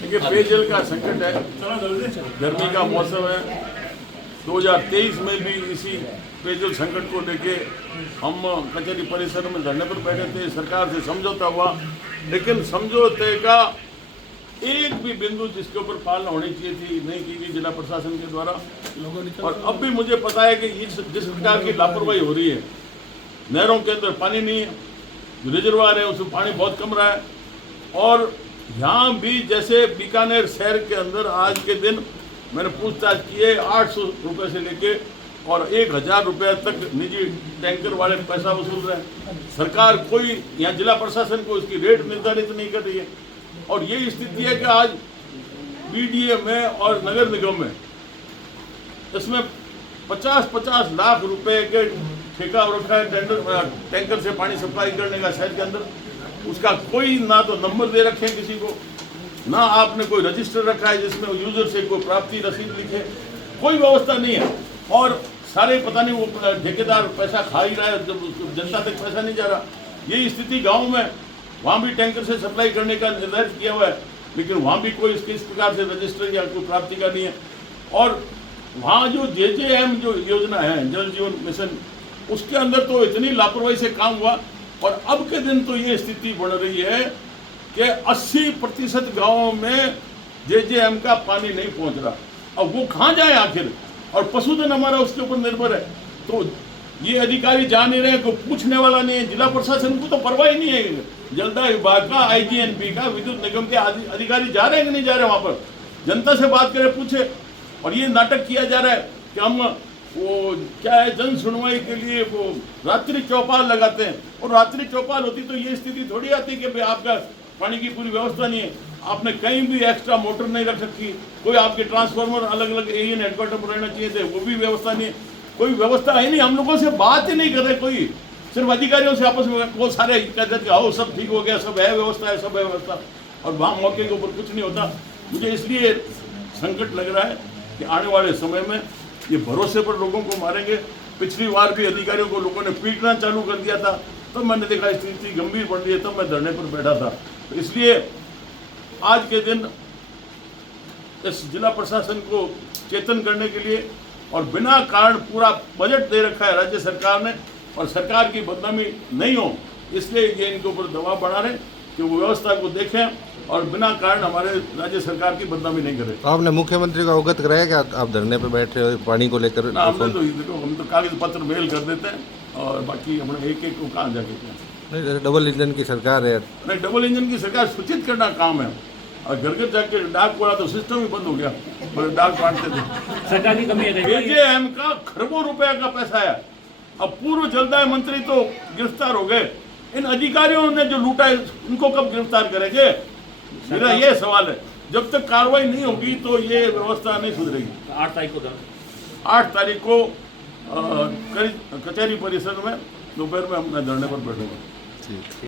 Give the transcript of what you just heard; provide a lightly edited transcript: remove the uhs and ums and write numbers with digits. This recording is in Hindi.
देखिए, पेयजल का संकट है, गर्मी का मौसम है। 2023 में भी इसी पेयजल संकट को लेके हम कचहरी परिसर में धरने पर बैठे थे। सरकार से समझौता हुआ, लेकिन समझौते का एक भी बिंदु जिसके ऊपर पालना होनी चाहिए थी नहीं की गई जिला प्रशासन के द्वारा। और अब भी मुझे पता है कि जिस प्रकार की लापरवाही हो रही है, नहरों के अंदर पानी नहीं है, जो रिजर्वायर है उसमें पानी बहुत कम रहा है। और यहाँ भी जैसे बीकानेर शहर के अंदर आज के दिन मैंने पूछताछ की है, 800 रुपये से लेके और 1000 रुपये तक निजी टैंकर वाले पैसा वसूल रहे हैं। सरकार कोई यहाँ जिला प्रशासन को इसकी रेट निर्धारित नहीं कर रही है। और ये स्थिति है कि आज बीडीए में और नगर निगम में इसमें 50-50 लाख रुपए के ठेका हो रखा है टैंकर से पानी सप्लाई करने का शहर के अंदर। उसका कोई ना तो नंबर दे रखे हैं किसी को, ना आपने कोई रजिस्टर रखा है जिसमें यूजर से कोई प्राप्ति रसीद लिखे, कोई व्यवस्था नहीं है। और सारे पता नहीं वो ठेकेदार पैसा खा ही रहा है, जब जनता तक पैसा नहीं जा रहा। यही स्थिति गाँव में, वहाँ भी टैंकर से सप्लाई करने का निर्धारित किया हुआ है, लेकिन वहाँ भी कोई इस प्रकार से रजिस्टर या कोई प्राप्ति का नहीं है। और वहाँ जो JJM जो योजना है, जल जीवन मिशन, उसके अंदर तो इतनी लापरवाही से काम हुआ। और अब के दिन तो ये स्थिति बढ़ रही है कि 80% गाँवों में JJM का पानी नहीं पहुँच रहा। अब वो कहाँ जाए आखिर? और पशुधन हमारा उसके ऊपर निर्भर है। तो ये अधिकारी जा नहीं रहे, कोई पूछने वाला नहीं है। जिला प्रशासन को तो परवाह ही नहीं है। जलदाय विभाग का, IGNP का, विद्युत निगम के अधिकारी जा रहे हैं कि नहीं जा रहे वहाँ पर? जनता से बात करें, पूछे। और ये नाटक किया जा रहा है कि हम वो क्या है, जन सुनवाई के लिए वो रात्रि चौपाल लगाते हैं। और रात्रि चौपाल होती तो ये स्थिति थोड़ी आती कि भाई आपका पानी की पूरी व्यवस्था नहीं है, आपने कहीं भी एक्स्ट्रा मोटर नहीं रख रखी, कोई आपके ट्रांसफार्मर अलग अलग AN हेडक्वार्टर पर रहना चाहिए थे, वो भी व्यवस्था नहीं है। कोई व्यवस्था है नहीं, हम लोगों से बात ही नहीं कर रहे कोई, सिर्फ अधिकारियों से आपस में वो सारे कहते थे आओ सब ठीक हो गया, सब है व्यवस्था है, सब है व्यवस्था। और वहाँ मौके के ऊपर कुछ नहीं होता। मुझे इसलिए संकट लग रहा है कि आने वाले समय में ये भरोसे पर लोगों को मारेंगे। पिछली बार भी अधिकारियों को लोगों ने पीटना चालू कर दिया था, तब मैंने देखा स्थिति गंभीर बढ़ रही है, तब मैं धरने पर बैठा था। तो इसलिए आज के दिन इस जिला प्रशासन को चेतन करने के लिए, और बिना कारण पूरा बजट दे रखा है राज्य सरकार ने, और सरकार की बदनामी नहीं हो इसलिए ये इनके ऊपर दबाव बना रहे कि वो व्यवस्था को देखें और बिना कारण हमारे राज्य सरकार की बदनामी नहीं करें। तो आपने मुख्यमंत्री को अवगत कराया कि आप धरने पर बैठे हो पानी को लेकर? हमने तो देखो, हम तो कागज पत्र मेल कर देते हैं और बाकी अपने एक को कहाँ जाके क्या। नहीं, डबल इंजन की सरकार है। नहीं, डबल इंजन की सरकार सूचित करना काम है, और घर घर जाके डाक पड़ा तो सिस्टम ही बंद हो गया, डाक बांटते थे। सरकार की कमी है। JJM का खरबों रुपए का पैसा है। अब पूर्व जलदाय मंत्री तो गिरफ्तार हो गए, इन अधिकारियों ने जो लूटा है उनको कब गिरफ्तार करेंगे? मेरा ये सवाल है। जब तक कार्रवाई नहीं होगी तो ये व्यवस्था नहीं सुधरेगी। 8 तारीख को कचहरी परिसर में दोपहर में हम धरने पर बैठेंगे।